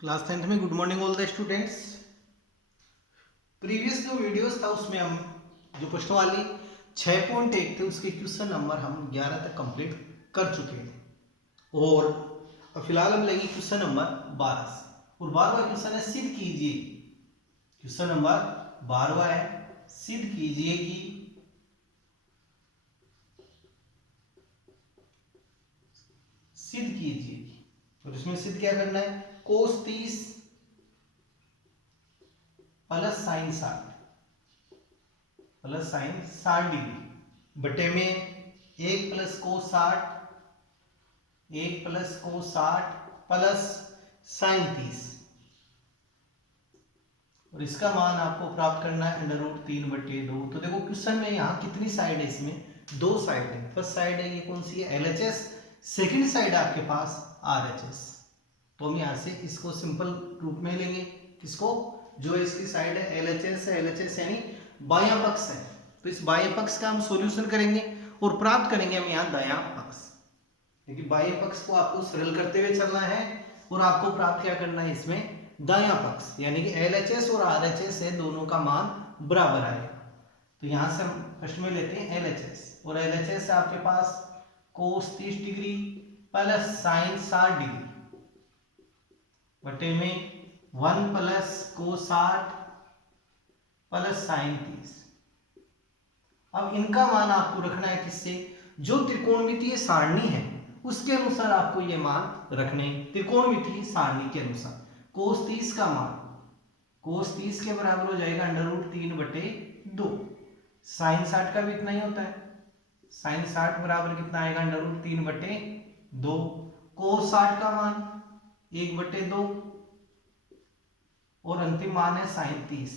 Class 10th में good morning all the students. Previous जो videos था उसमें हम जो प्रश्न वाली 6.1 थे उसके क्वेश्चन नंबर हम 11 तक कंप्लीट कर चुके हैं और अब फिलहाल हम लेंगे क्वेश्चन नंबर 12 से। और 12वां क्वेश्चन है सिद्ध कीजिए। क्वेश्चन नंबर 12वां है सिद्ध कीजिए कि सिद्ध कीजिए। और इसमें सिद्ध क्या करना है, कोस 30 प्लस साइन 60 डिग्री बटे में 1 प्लस कोस 60 प्लस साइन 30 और इसका मान आपको प्राप्त करना है √3/2। तो देखो क्वेश्चन में यहाँ कितनी साइड है, इसमें दो साइड है। फर्स्ट साइड है ये कौन सी है, LHS। सेकंड साइड आपके पास RHS। तो हम यहाँ से इसको सिंपल रूप में लेंगे, किसको, जो इसकी साइड है LHS है, LHS यानी बायां पक्ष है। तो इस बाएं पक्ष का हम सॉल्यूशन करेंगे और प्राप्त करेंगे हम यहाँ दायां पक्ष, क्योंकि बाएं पक्ष को आपको सरल करते हुए चलना है और आपको प्राप्त क्या करना है इसमें दायां पक्ष, यानी कि LHS और RHS है दोनों का मान बराबर आएगा। तो यहां से हम फर्स्ट में लेते हैं LHS और LHS है आपके पास कोस 30 डिग्री प्लस साइन 60 डिग्री बटे में 1 प्लस कोस 60 प्लस साइन 30। अब इनका मान आपको रखना है किससे, जो त्रिकोणमितीय सारणी है उसके अनुसार आपको ये मान रखने, त्रिकोणमितीय सारणी के अनुसार। कोस 30 का मान कोस 30 के बराबर हो जाएगा √3/2। साइन 60 का भी इतना ही होता है, साइन 60 बराबर कितना आएगा √3/2। कोस 60 का मान 1/2 और अंतिम मान है साइन 30।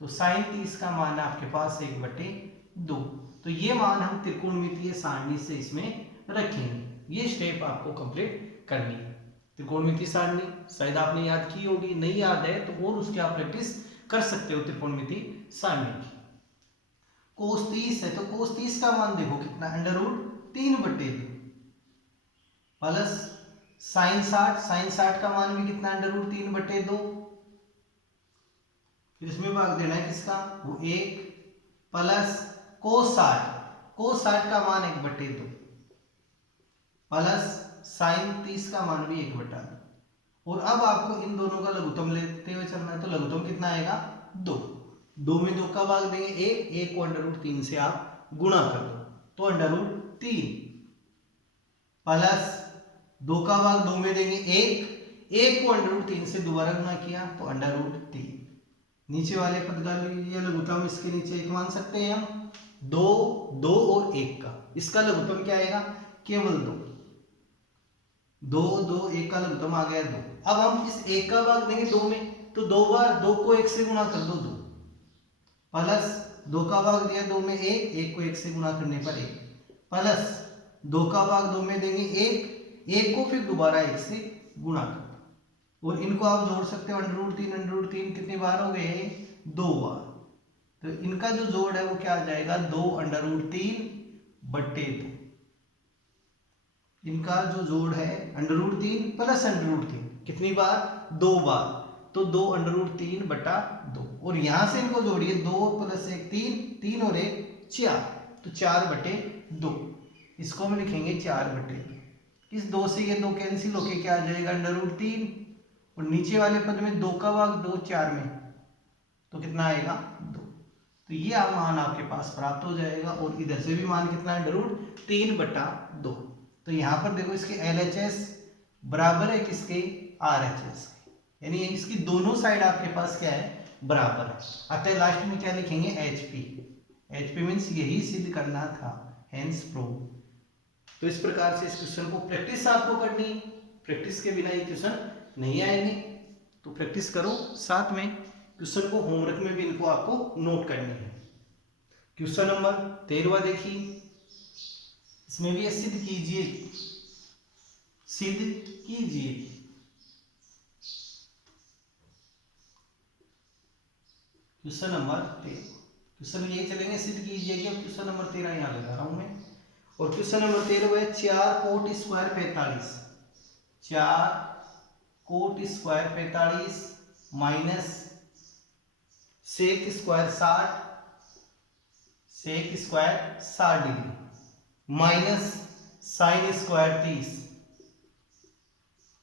तो साइन 30 का मान है आपके पास 1/2। तो ये मान हम त्रिकोणमितीय सारणी से इसमें रखेंगे। ये स्टेप आपको कंप्लीट करनी है। त्रिकोणमितीय सारणी शायद आपने याद की होगी, नहीं याद है तो और उसकी आप प्रैक्टिस कर सकते हो त्रिकोणमितीय सारणी की। कोस 30 है तो कोस 30 का मान देखो कितना, √3/2 प्लस साइन 60 का मान भी कितना, √3/2। फिर इसमें भाग देना है किसका, वो 1 प्लस कोस 60 का मान 1/2 प्लस साइन 30 का मान भी 1/2। और अब आपको इन दोनों का लघुत्तम लेते हुए चलना है। तो लघुत्तम कितना आएगा, 2 में 2 का भाग देंगे 1 को √3 से आप गुणा कर दो तो √3 प्लस 2 का भाग 2 में देंगे 1 को √3 से दोबारा गुणा किया तो √3। नीचे वाले पद का लीजिए लघुत्तम, इसके नीचे 1 मान सकते हैं हम, 2 और 1 का, इसका लघुत्तम क्या आएगा, केवल 2 1 का लघुत्तम आ गया 2। अब हम इस 1 का भाग देंगे 2 में तो 2 बार 2 को 1 से गुणा कर दो 2 प्लस 2 का भाग दिया 2 में 1 को 1 से गुणा करने पर 1 प्लस 2 का भाग 2 में देंगे 1 को फिर दोबारा 1 से गुणा कर दो और इनको आप जोड़ सकते हो √3 कितनी बार हो गए, 2 बार। तो इनका जो जोड़ है वो क्या आ जाएगा, 2√3/2। इनका जो जोड़ है √3 प्लस √3 कितनी बार, 2 बार। तो 2√3/2 और यहां से इनको जोड़िए 2 प्लस 1 3 और 1 4 तो 4/2। इसको हम लिखेंगे 4/2। इस 2 से ये 2 कैंसिल होके क्या आ जाएगा √3 और नीचे वाले पद में 2 का भाग 2 4 में तो कितना आएगा 2। तो ये मान आपके पास प्राप्त हो जाएगा और इधर से भी मान कितना है √3/2। तो यहाँ पर देखो इसके LHS बराबर है किसके, RHS के, यानी इसकी दोनों साइड आपके पास क्या है, बराबर है। अतः लास्ट में क्या लिखेंगे, HP मीन्स यही सिद्ध करना था, हेंस प्रूव। तो इस प्रकार से इस क्वेश्चन को प्रैक्टिस आपको करनी है, प्रैक्टिस के बिना ये क्वेश्चन नहीं आएंगे। तो प्रैक्टिस करो, साथ में क्वेश्चन को होमवर्क में भी इनको आपको नोट करनी है। क्वेश्चन नंबर 13वां देखिए, इसमें भी सिद्ध कीजिए क्वेश्चन नंबर 13। क्वेश्चन में यही चलेंगे, सिद्ध कीजिए कि क्वेश्चन नंबर 13 यहाँ लगा रहा हूं मैं। और क्वेश्चन नंबर 13 है 4 cot square 45, 4 cot square 45 minus sec square 60, sec square 60 degree minus sine square 30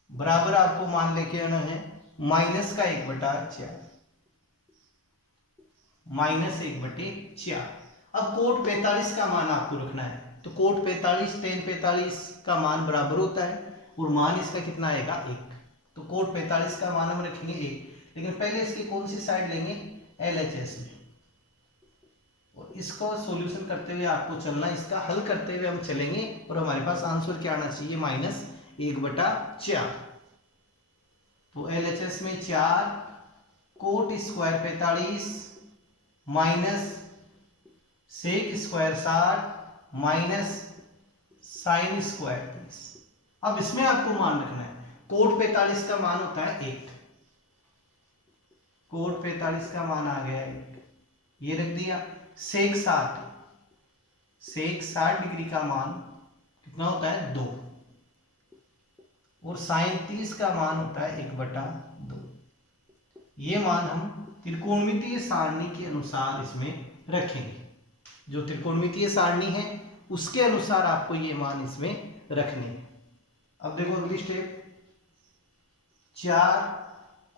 बराबर आपको मान लेके आना है माइनस का 1/4, माइनस 1/4। अब कोट 45 का मान आपको रखना है, तो कोट 45 tan 45 का मान बराबर होता है और मान इसका कितना आएगा 1। तो कोट 45 का मान हम रखेंगे 1, लेकिन पहले इसकी कौन सी साइड लेंगे, LHS में, और इसको सॉल्यूशन करते हुए आपको चलना, इसका हल करते हुए हम चलेंगे और हमारे पास आंसर क्या आना चाहिए, -1/4। तो LHS में 4 cot square 45 minus sec square 60 minus sine square 30। अब इसमें आपको मान रखना है, कोट 45 का मान होता है 1, कोट 45 का मान आ गया 1, ये रख दिया। सेक 60 डिग्री का मान कितना होता है 2, और साइन 30 का मान होता है 1/2। ये मान हम त्रिकोणमितीय सारणी के अनुसार इसमें रखेंगे, जो त्रिकोणमितीय सारणी है उसके अनुसार आपको ये मान इसमें रखने हैं। अब देखो अगली स्टेप, 4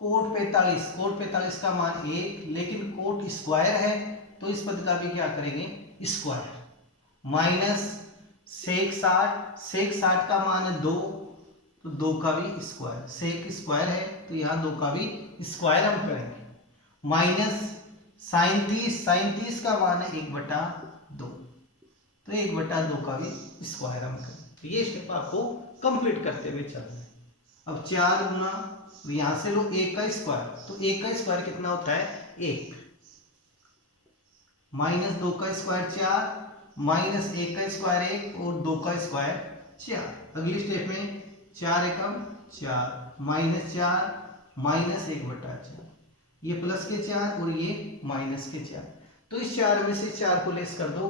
कोट 45 का मान 1, लेकिन कोट स्क्वायर है तो इस पद का भी क्या करेंगे स्क्वायर, माइनस सेक 60 का मान है 2, तो 2 का भी स्क्वायर, सेक स्क्वायर है तो यहाँ 2 का भी स्क्वायर हम करेंगे, माइनस साइन 30 का मान है 1/2, तो 1/2 का भी स्क्वायर हम करेंगे। तो ये स्टेप आपको कंप्लीट करते हुए चलना है। अब 4 गुना, यहां से लो 1 का स्क्वायर, तो 1 का स्क्वायर कितना होता है 1, माइनस 2 का स्क्वायर 4, माइनस 1 का स्क्वायर 1 और 2 का स्क्वायर 4। अगली स्टेप में 4 एकम 4 माइनस 4 माइनस 1/4, ये प्लस के 4 और ये माइनस के 4, तो इस 4 में से 4 को लेस कर दो,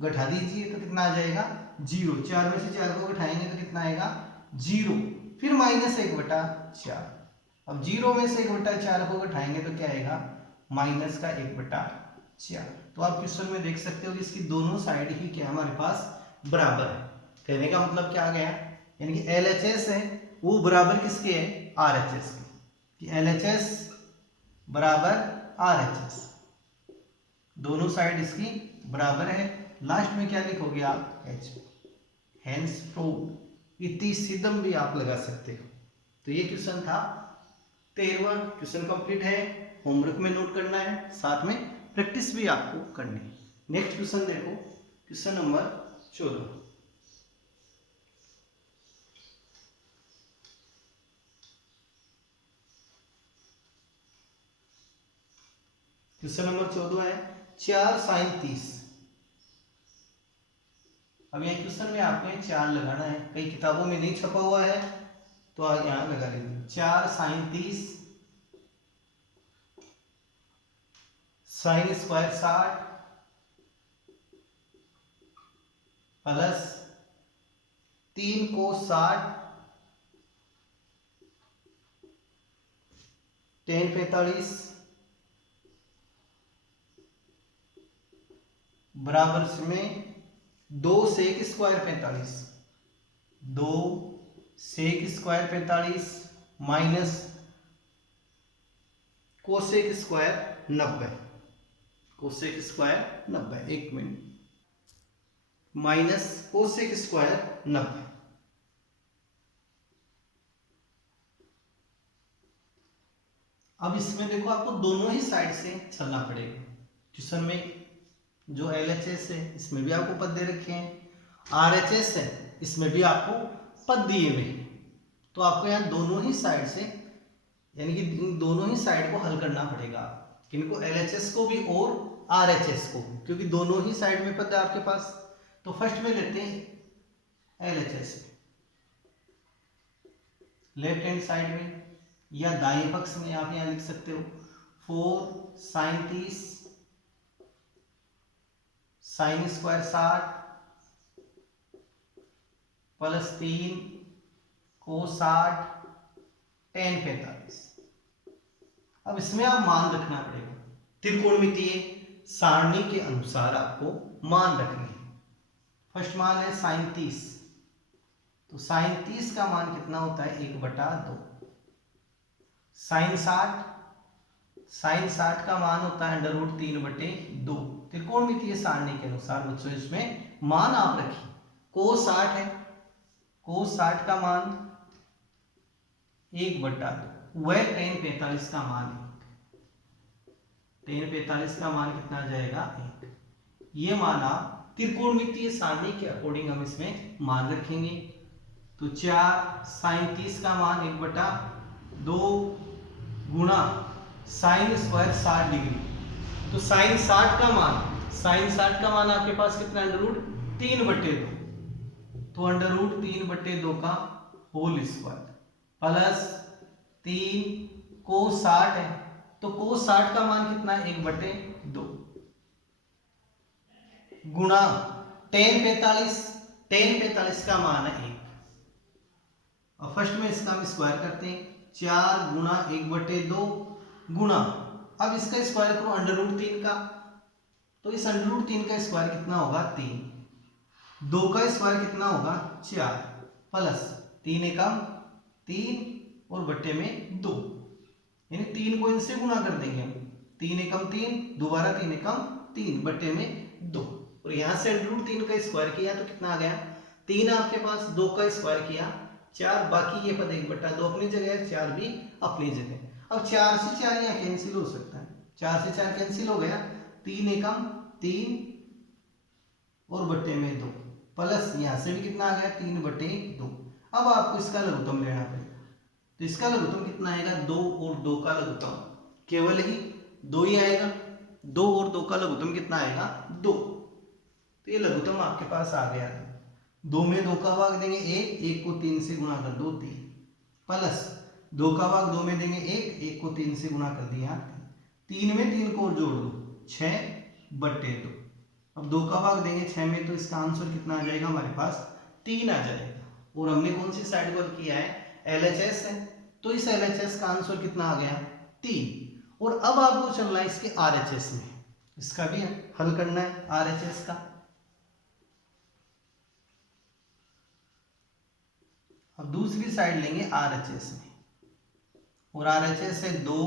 घटा दीजिए तो कितना आ जाएगा 0। 4 में से 4 को घटाएंगे तो कितना आएगा 0, फिर माइनस 1/4। अब 0 में से 1/4 को घटाएंगे तो क्या आएगा माइनस का 1/4। तो आप क्वेश्चन में देख सकते हो कि इसकी दोनों साइड ही क्या हमारे पास बराबर है। कहने का मतलब क्या आ गया, यानी कि LHS है वो बराबर किसके है RHS के, कि LHS बराबर RHS, दोनों साइड इसकी बराबर है। लास्ट में क्या लिखोगे आप H, हेंस प्रूव्ड, इति सिद्धम भी आप लगा सकते हो। तो ये क्वेश्चन था 13वां, क्वेश्चन कंप्लीट है, होमवर्क में नोट करना है, साथ में प्रैक्टिस भी आपको करनी है। नेक्स्ट क्वेश्चन देखो, क्वेश्चन नंबर 14। क्वेश्चन नंबर 14 है 4 sin 30। अब यहाँ क्वेश्चन में आपको 4 लगाना है, कई किताबों में नहीं छपा हुआ है तो आप यहाँ लगा लीजिए। 4 sin 30 sine square 60 plus 3 cos 60 tan 45 बराबर में 2 sec square 45, 2 sec square 45 minus cosec square 90, cosec square 90, 1 minute, minus cosec square 90। अब इसमें देखो आपको दोनों ही साइड से चलना पड़ेगा। क्वेश्चन में जो LHS है इसमें भी आपको पद दे रखे हैं, RHS है इसमें भी आपको पद दिए हुए हैं, तो आपको यहाँ दोनों ही साइड से, यानी कि इन दोनों ही साइड को हल करना पड़ेगा, इनको LHS को भी और RHS को, क्योंकि दोनों ही साइड में पद है आपके पास। तो फर्स्ट में लेते हैं LHS, लेफ्ट हैंड साइड में या दाएं पक्ष में आप यहाँ लिख सकते हो 4 sin 30 sine square 60 plus 3 cos 60 tan 45। अब इसमें आप मान रखना पड़ेगा, त्रिकोणमितीय सारणी के अनुसार आपको मान रखने हैं। फर्स्ट मान है sin 30, तो sin 30 का मान कितना होता है 1/2। sin 60 का मान होता है √3/2। त्रिकोणमितीय सारणी के अनुसार बच्चों इसमें मान आप रखिए। cos 60 है, cos 60 का मान 1/2। वह tan 45 का मान है, tan 45 का मान कितना आ जाएगा 1। ये मान आप त्रिकोणमितीय सारणी के अकॉर्डिंग हम इसमें मान रखेंगे। तो 4 sin 30 का मान 1/2 गुणा sin स्क्वायर 60 डिग्री। तो sin 60 का मान आपके पास कितना √3/2। तो √3/2 का होल स्क्वायर प्लस 3 cos 60 है, तो cos 60 का मान कितना है 1/2 गुणा tan 45 का मान है 1। और फर्स्ट में इसका हम स्क्वायर करते हैं, 4 गुणा 1/2 गुणा, अब इसका स्क्वायर करो √3 का, तो इस √3 का स्क्वायर कितना होगा 3, 2 का स्क्वायर कितना होगा 4 प्लस 3 एकम 3 और बट्टे में 2, यानी 3 को इनसे गुणा कर देंगे हम, 3 एकम 3, दोबारा 3 एकम 3 बट्टे में 2, और यहां से √3 का स्क्वायर किया तो कितना आ गया 3 आपके पास, 2 का स्क्वायर किया 4, बाकी ये पद 1/2 अपनी जगह है, 4 भी अपनी जगह। अब 4 से 4 यहाँ कैंसिल हो सकता है, 4 से 4 कैंसिल हो गया, 3 एकम 3 और बट्टे में 2 प्लस यहाँ से भी कितना आ गया 3/2। अब आपको इसका लघुत्तम लेना पड़ेगा, तो इसका लघुत्तम कितना आएगा 2 और 2 का लघुत्तम केवल ही 2 ही आएगा, 2 और 2 का लघुत्तम कितना आएगा 2। तो ये लघुत्तम आपके पास आ गया है। 2 में 2 का भाग देंगे 1 को 3 से गुणा कर दो 3, प्लस 2 का भाग 2 में देंगे 1 को 3 से गुणा कर दिया 3 में 3 को और जोड़ दो 6/2। अब 2 का भाग देंगे 6 में, तो इसका आंसर कितना आ जाएगा हमारे पास 3 आ जाएगा। और हमने कौन सी साइड वर्क किया है LHS है, तो इस LHS का आंसर कितना आ गया 3। और अब आपको चलना है इसके RHS में, इसका भी हल करना है RHS का। अब दूसरी साइड लेंगे RHS में, और RHS है 2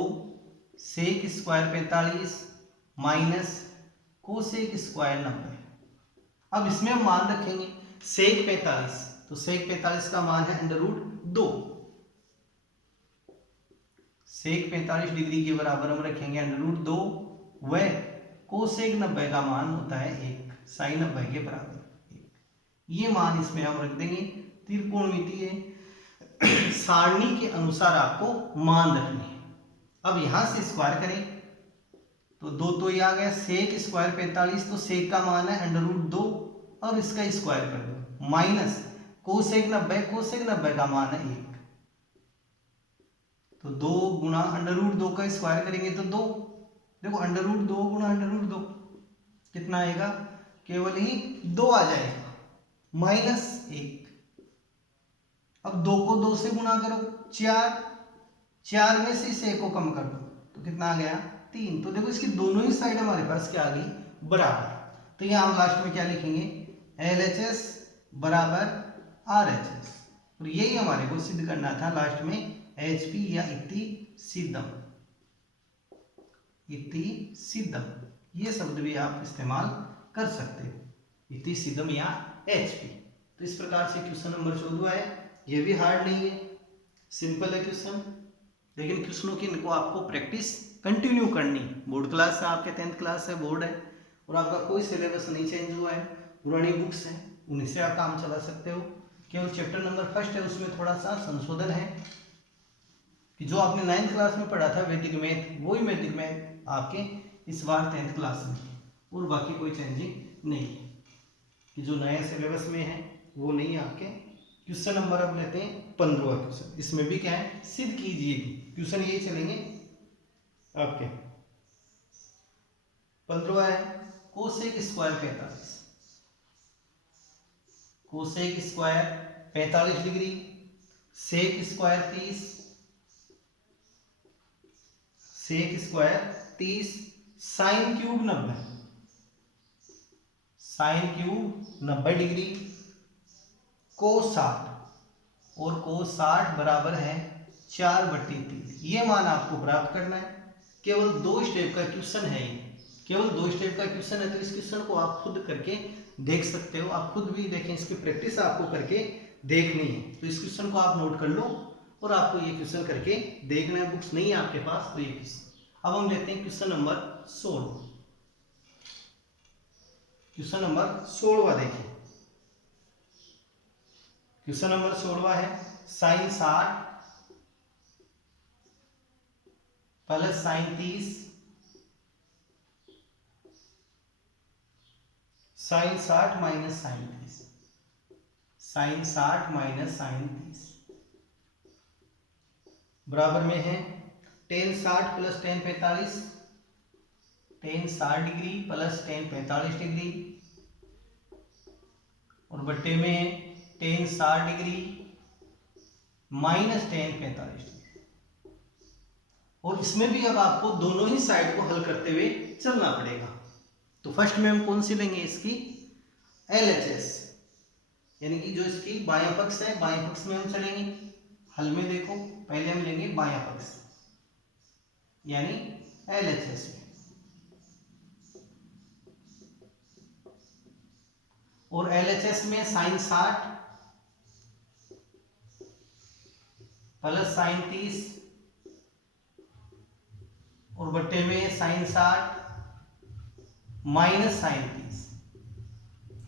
sec square 45 minus cosec square 90। अब इसमें हम मान रखेंगे sec 45, तो sec 45 का मान है √2, sec 45 डिग्री के बराबर हम रखेंगे √2, व कोसेक 90 का मान होता है 1, sin 90 के बराबर 1। ये मान इसमें हम रख देंगे। त्रिकोणमितीय सारणी के अनुसार आपको मान रखने हैं। अब यहां से स्क्वायर करें तो 2 तो ये आ गया, sec स्क्वायर 45, तो sec का मान है √2, अब इसका स्क्वायर कर दो, माइनस कोसेक 90 का मान है 1, तो 2 गुणा √2 का स्क्वायर करेंगे तो 2, देखो √2 गुणा √2 कितना आएगा, केवल ही 2 आ जाएगा, माइनस 1। अब 2 को 2 से गुणा करो 4 में से इस 1 को कम कर दो तो कितना आ गया 3। तो देखो इसकी दोनों ही साइड हमारे पास क्या आ गई बराबर। तो यहाँ हम लास्ट में क्या लिखेंगे LHS बराबर RHS, और यही हमारे को सिद्ध करना था लास्ट में HP या इतिसिद्धम, ये शब्द भी आप इस्तेमाल कर सकते हो, इतिसिद्धम या HP। तो इस प्रकार से क्वेश्चन नंबर 14 है, ये भी हार्ड नहीं है, सिंपल है क्वेश्चन, लेकिन क्वेश्चनों की इनको आपको प्रैक्टिस कंटिन्यू करनी। बोर्ड क्लास है आपके, 10th क्लास है, बोर्ड है, और आपका कोई सिलेबस नहीं चेंज हुआ है, पुरानी बुक्स हैं उन्हीं से आप काम चला सकते हो। केवल चैप्टर नंबर 1 है उसमें थोड़ा सा संशोधन है कि जो आपने 9th क्लास में पढ़ा था वैदिक मैथ, वही वैदिक मैथ आपके इस बार 10th क्लास में, और बाकी कोई चेंजिंग नहीं है कि जो नया सिलेबस में है वो नहीं आपके। क्वेश्चन नंबर अब लेते हैं 15वां क्वेश्चन, इसमें भी क्या है सिद्ध कीजिए, क्वेश्चन यही चलेंगे आपके। 15वां है cosec square 45, cosec square 45 degree, sec square 30 sec square 30, sine cube 90, sine cube 90 degree, cos 60 और कोस 60 बराबर है 4/3। ये मान आपको प्राप्त करना है। केवल 2 स्टेप का क्वेश्चन है ये, केवल 2 स्टेप का क्वेश्चन है, तो इस क्वेश्चन को आप खुद करके देख सकते हो। आप खुद भी देखें, इसकी प्रैक्टिस आपको करके देखनी है। तो इस क्वेश्चन को आप नोट कर लो और आपको ये क्वेश्चन करके देखना है। बुक्स नहीं है आपके पास तो ये क्वेश्चन। अब हम देखते हैं क्वेश्चन नंबर 16। क्वेश्चन नंबर 16 देखिए। क्वेश्चन नंबर 16 है sine 60 plus sine 30, sine 60 minus sine 30, sine 60 minus sine 30 बराबर में है tan 60 plus tan 45, tan 60 degree plus tan 45 degree, और बट्टे में है tan 60 degree minus tan 45 degree. और इसमें भी अब आपको दोनों ही साइड को हल करते हुए चलना पड़ेगा। तो फर्स्ट में हम कौन सी लेंगे, इसकी LHS, यानी कि जो इसकी बायां पक्ष है, बाएं पक्ष में हम चलेंगे। हल में देखो, पहले हम लेंगे बायां पक्ष यानी LHS में, और LHS में साइन 60 प्लस साइन 30 और बट्टे में साइन 60 माइनस साइन 30।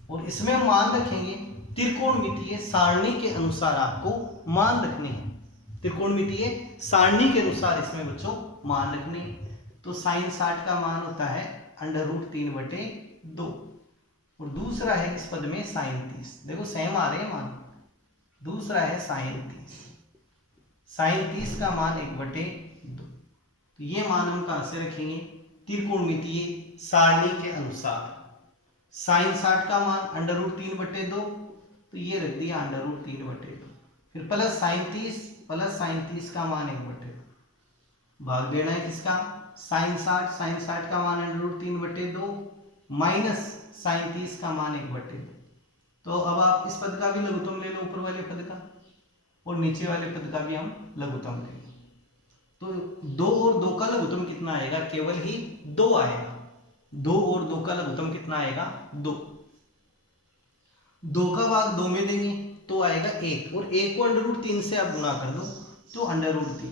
और इसमें हम मान रखेंगे त्रिकोणमितीय सारणी के अनुसार, आपको मान रखने हैं त्रिकोणमितीय सारणी के अनुसार इसमें बच्चों मान रखने हैं। तो साइन 60 का मान होता है √3/2, और दूसरा है इस पद में साइन 30, देखो सेम आ रहे हैं मान। दूसरा है साइन 30, साइन 30 का मान 1/2। तो ये मान हम कहां से रखेंगे, त्रिकोणमितीय सारणी के अनुसार। साइन 60 का मान √3/2, तो ये रख दिया √3/2। फिर प्लस साइन 30 का मान 1/2, भाग देना है किसका, साइन 60 का मान √3/2 माइनस साइन 30 का मान 1/2। तो अब आप इस पद का भी लघुत्तम ले लो, ऊपर वाले पद का, और नीचे वाले पद का भी हम लघुत्तम ले लो। तो 2 और 2 का लघुत्तम कितना आएगा, केवल ही 2 आएगा। 2 और 2 का लघुत्तम कितना आएगा, 2। 2 का भाग 2 में देंगे तो आएगा 1, और 1 को √3 से आप गुणा कर दो तो √3,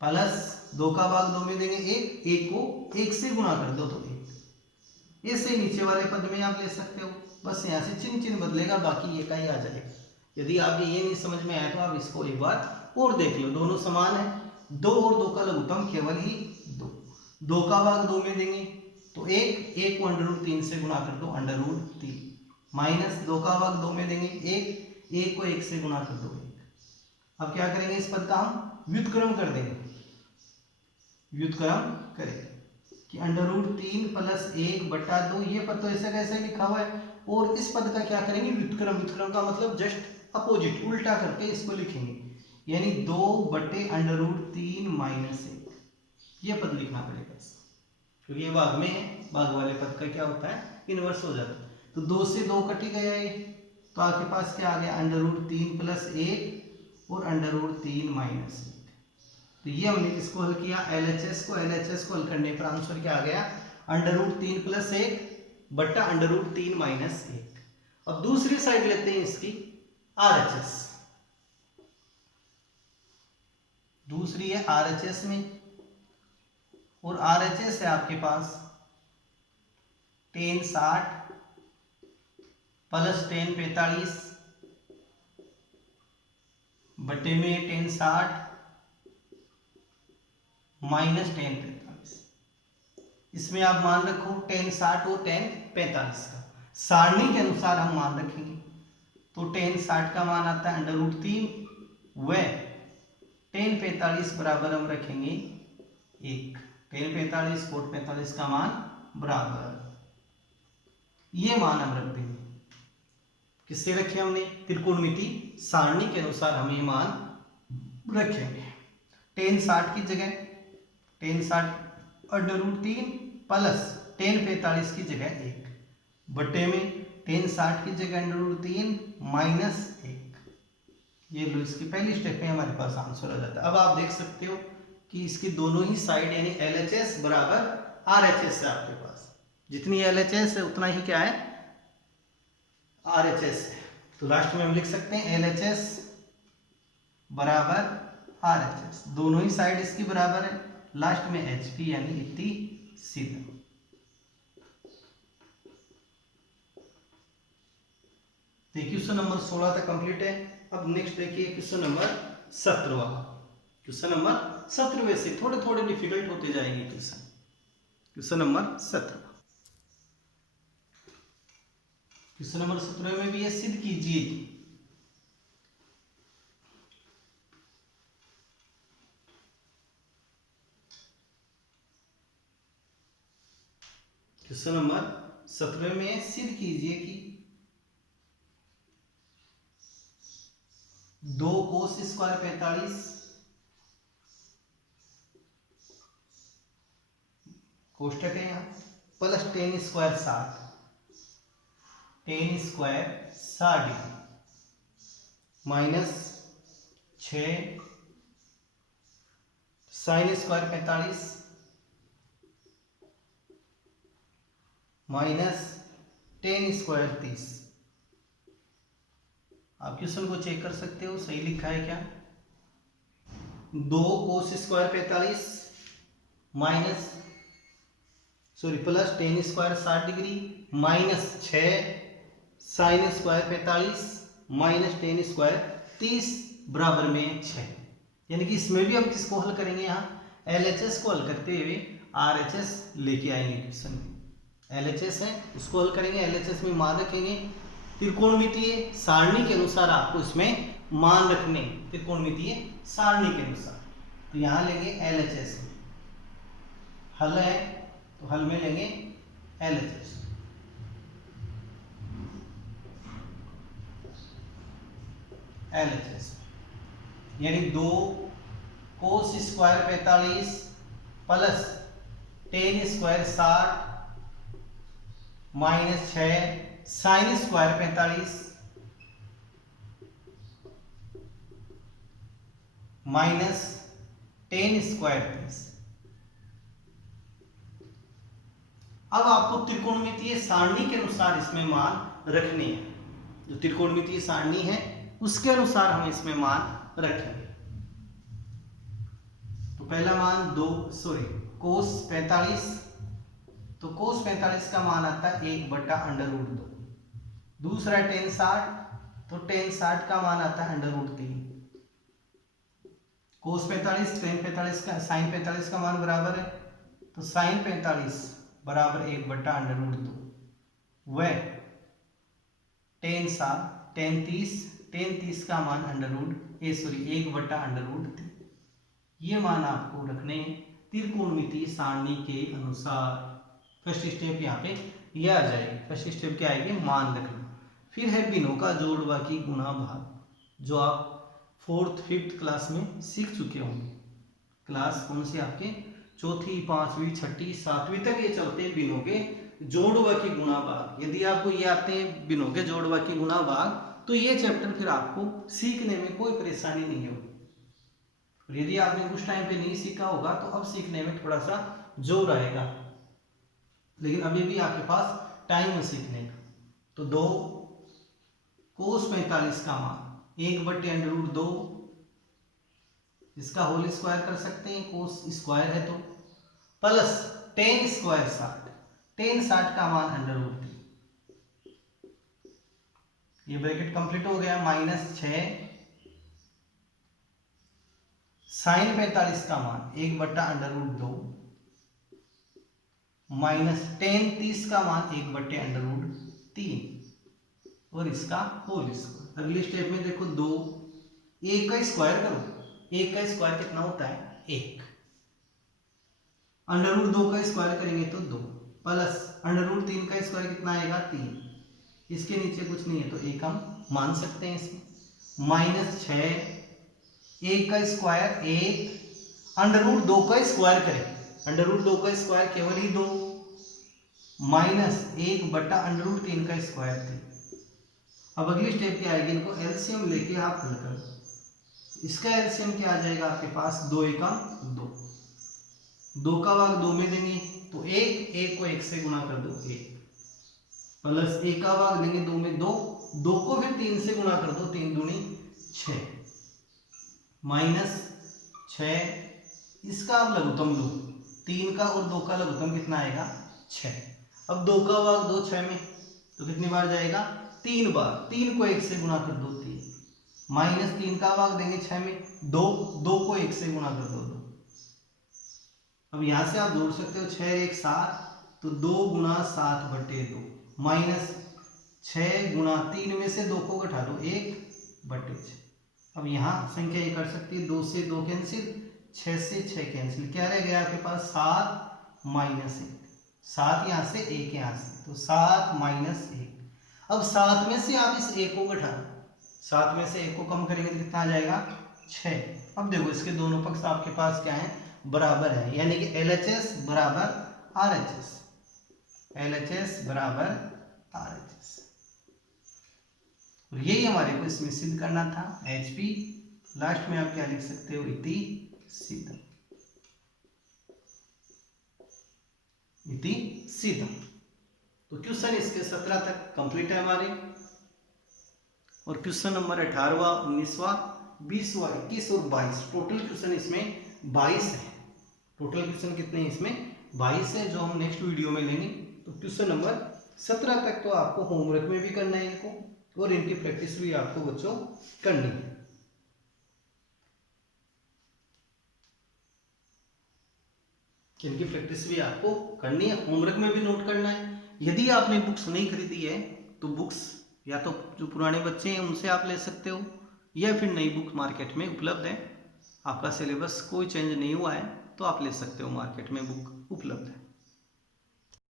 प्लस 2 का भाग 2 में देंगे 1 को 1 से गुणा कर दो तो 1। ऐसे नीचे वाले पद में आप ले सकते हो, बस यहाँ से चिन्ह बदलेगा, बाकी ये का ही आ जाएगा। यदि आपको ये नहीं समझ में आया तो आप इसको एक बार और देख लो, दोनों समान है। 2 और 2 का लघुत्तम केवल ही 2। 2 का भाग 2 में देंगे तो 1 को √3 से गुणा कर दो √3, माइनस 2 का भाग 2 में देंगे 1 को 1 से गुणा कर दो 1। अब क्या करेंगे, इस पद का हम व्युत्क्रम कर देंगे। व्युत्क्रम करेंगे कि √3 प्लस 1/2, ये पद तो ऐसे कैसे लिखा हुआ है, और इस पद का क्या करेंगे, व्युत्क्रम। व्युत्क्रम का मतलब जस्ट अपोजिट, उल्टा करके इसको लिखेंगे, यानी 2/√3 माइनस 1। ये पद लिखना पड़ेगा क्योंकि ये भाग में है, भाग वाले पद का क्या होता है, इनवर्स हो जाता है। तो 2 से 2 कट ही गया ये, तो आपके पास क्या आ गया, √3 प्लस 1 और √3 माइनस 1। तो ये हमने किसको हल किया, LHS को। LHS को हल करने पर आंसर क्या आ गया, √3 प्लस 1 बट्टा √3 माइनस 1। अब दूसरी साइड लेते हैं इसकी RHS। दूसरी है RHS में, और RHS है आपके पास टेन 60 प्लस टेन 45 बटे में टेन 60 माइनस टेन 45। इसमें आप मान रखो टेन 60 और टेन 45 का सारणी के अनुसार हम मान रखेंगे। तो टेन 60 का मान आता है √3 व टेन 45 बराबर हम रखेंगे 1। टेन 45 कोट 45 का मान बराबर, ये मान हम रख देंगे। किससे रखे हमने, त्रिकोणमिति सारणी के अनुसार हम ये मान रखेंगे। टेन 60 की जगह tan 60 under root 3 plus tan 45 की जगह 1 बटे में टेन 60 की जगह अंडर रूट 3 माइनस 1। ये लो, इसकी पहली स्टेप में हमारे पास आंसर आ जाता है। अब आप देख सकते हो कि इसकी दोनों ही साइड यानी LHS बराबर RHS है। आपके पास जितनी LHS है उतना ही क्या है, RHS है। तो लास्ट में हम लिख सकते हैं LHS बराबर RHS, दोनों ही साइड इसकी बराबर है। लास्ट में HP यानी इतनी सीधा। देखिए क्वेश्चन नंबर 16 तक कंप्लीट है। अब नेक्स्ट देखिए क्वेश्चन नंबर 17। क्वेश्चन नंबर 17 से थोड़े थोड़े डिफिकल्ट होते जाएंगे question. Question number 17, question number 17 में भी ये सिद्ध कीजिए कि क्वेश्चन नंबर 17 में सिद्ध कीजिए कि 2 कोस स्क्वायर 45 कोष्टक है यहाँ plus ten square 60 ten square 60 degree minus 6 sine square 45 minus ten square 30। आप क्वेश्चन को चेक कर सकते हो सही लिखा है क्या। 2 cos square 45 minus plus ten square 60 degree minus 6 sine square 45 minus ten square 30 बराबर में 6। यानी कि इसमें भी हम किसको हल करेंगे, यहाँ LHS को हल करते हुए RHS लेके आएंगे। क्वेश्चन में LHS है उसको हल करेंगे, LHS में मान रखेंगे। त्रिकोणमितीय सारणी के अनुसार आपको इसमें मान रखने, त्रिकोणमितीय सारणी के अनुसार। तो यहाँ लेंगे LHS, हल है तो हल में लेंगे LHS। LHS यानी 2 cos square 45 plus ten square 60 minus 6 sine square 45 minus ten square 30। अब आपको त्रिकोणमितीय सारणी के अनुसार इसमें मान रखने हैं। जो त्रिकोणमितीय सारणी है उसके अनुसार हम इसमें मान रखेंगे। तो पहला मान कोस 45, तो कोस 45 का मान आता है 1/√2। दूसरा टेन 60, तो टेन 60 का मान आता है √3। कोस 45 टेन 45 का साइन 45 का मान बराबर है, तो साइन 45 बराबर 1/√2। वह टेन 30 का मान 1/√3। ये मान आपको रखने त्रिकोणमितीय सारणी के अनुसार। फर्स्ट स्टेप यहाँ पे ये आ जाएगी। फर्स्ट स्टेप क्या आएगी, मान रखना। फिर है बिनों का जोड़ बाकी गुणा भाग, जो आप 4th 5th क्लास में सीख चुके होंगे। क्लास कौन सी आपके, चौथी 5वीं 6ठी 7वीं तक ये चलते हैं बिनों के जोड़ बाकी गुणा भाग। यदि आपको ये आते हैं बिनों के जोड़ बाकी गुणा भाग, तो ये चैप्टर फिर आपको सीखने में कोई परेशानी नहीं होगी। और यदि आपने कुछ टाइम पे नहीं सीखा होगा तो अब सीखने में थोड़ा सा जोर आएगा, लेकिन अभी भी आपके पास टाइम है सीखने का। तो 2 कोस 45 का मान 1/√2, इसका होल स्क्वायर कर सकते हैं, कोस स्क्वायर है तो, प्लस टेन स्क्वायर 60, टेन 60 का मान √3। ये ब्रैकेट कंप्लीट हो गया, माइनस 6 साइन 45 का मान 1/√2 माइनस टेन 30 का मान 1/√3 और इसका होल स्क्वायर। अगली स्टेप में देखो 2, 1 का स्क्वायर करो, 1 का स्क्वायर कितना होता है 1, √2 का स्क्वायर करेंगे तो 2, प्लस √3 का स्क्वायर कितना आएगा 3, इसके नीचे कुछ नहीं है तो 1 हम मान सकते हैं इसमें, माइनस 6, 1 का स्क्वायर 1 अंडर रूट 2 का स्क्वायर करें, अंडर रूट 2 का स्क्वायर केवल ही 2 माइनस 1 बटा अंडर रूट 3 का स्क्वायर 3। अब अगली स्टेप क्या आएगी, इनको एलसीएम लेके आप हल करो। इसका एलसीएम क्या आ जाएगा आपके पास, 2 एका 2, 2 का भाग 2 में देंगे तो 1, 1 को 1 से गुणा कर दो 1, प्लस 1 का भाग देंगे 2 में 2, 2 को फिर 3 से गुणा कर दो, 3 दूनी 6, माइनस 6, इसका आप लघुत्तम लो, 3 का और 2 का लघुत्तम कितना आएगा 6। अब 2 का भाग 2 6 में तो कितनी बार जाएगा, 3 बार, 3 को 1 से गुणा कर दो 3, माइनस 3 का भाग देंगे 6 में 2, 2 को 1 से गुणा कर दो 2। अब यहां से आप जोड़ सकते हो 6 1 7, तो 2 गुणा 7 बटे 2, माइनस 6 गुणा 3 में से 2 को घटा दो 1 बटे 6। अब यहाँ संख्या ये कर सकती है 2 से 2 कैंसिल, 6 से 6 कैंसिल, क्या रह गया आपके पास 7 माइनस 1, 7 यहाँ से 1 यहाँ से, तो 7 माइनस 1। अब 7 में से आप इस 1 को घटा दो, 7 में से 1 को कम करेंगे तो कितना आ जाएगा 6। अब देखो इसके दोनों पक्ष आपके पास क्या है, बराबर है, यानी कि LHS बराबर RHS, LHS बराबर RHS। और यही हमारे को इसमें सिद्ध करना था। HP लास्ट में आप क्या लिख सकते हो, इति सिद्धम, इति सिद्धम। तो क्वेश्चन इसके 17 तक कंप्लीट है हमारे, और क्वेश्चन नंबर 18वां 19वां 20वां 21 और 22, टोटल क्वेश्चन इसमें 22 है। टोटल क्वेश्चन कितने हैं इसमें, 22 है, जो हम नेक्स्ट वीडियो में लेंगे। तो क्वेश्चन नंबर 17 तक तो आपको होमवर्क में भी करना है इनको, और इनकी प्रैक्टिस भी आपको बच्चों करनी है। इनकी प्रैक्टिस भी आपको करनी है, होमवर्क में भी नोट करना है। यदि आपने बुक्स नहीं खरीदी है तो बुक्स या तो जो पुराने बच्चे हैं उनसे आप ले सकते हो, या फिर नई बुक मार्केट में उपलब्ध है। आपका सिलेबस कोई चेंज नहीं हुआ है तो आप ले सकते हो, मार्केट में बुक उपलब्ध है।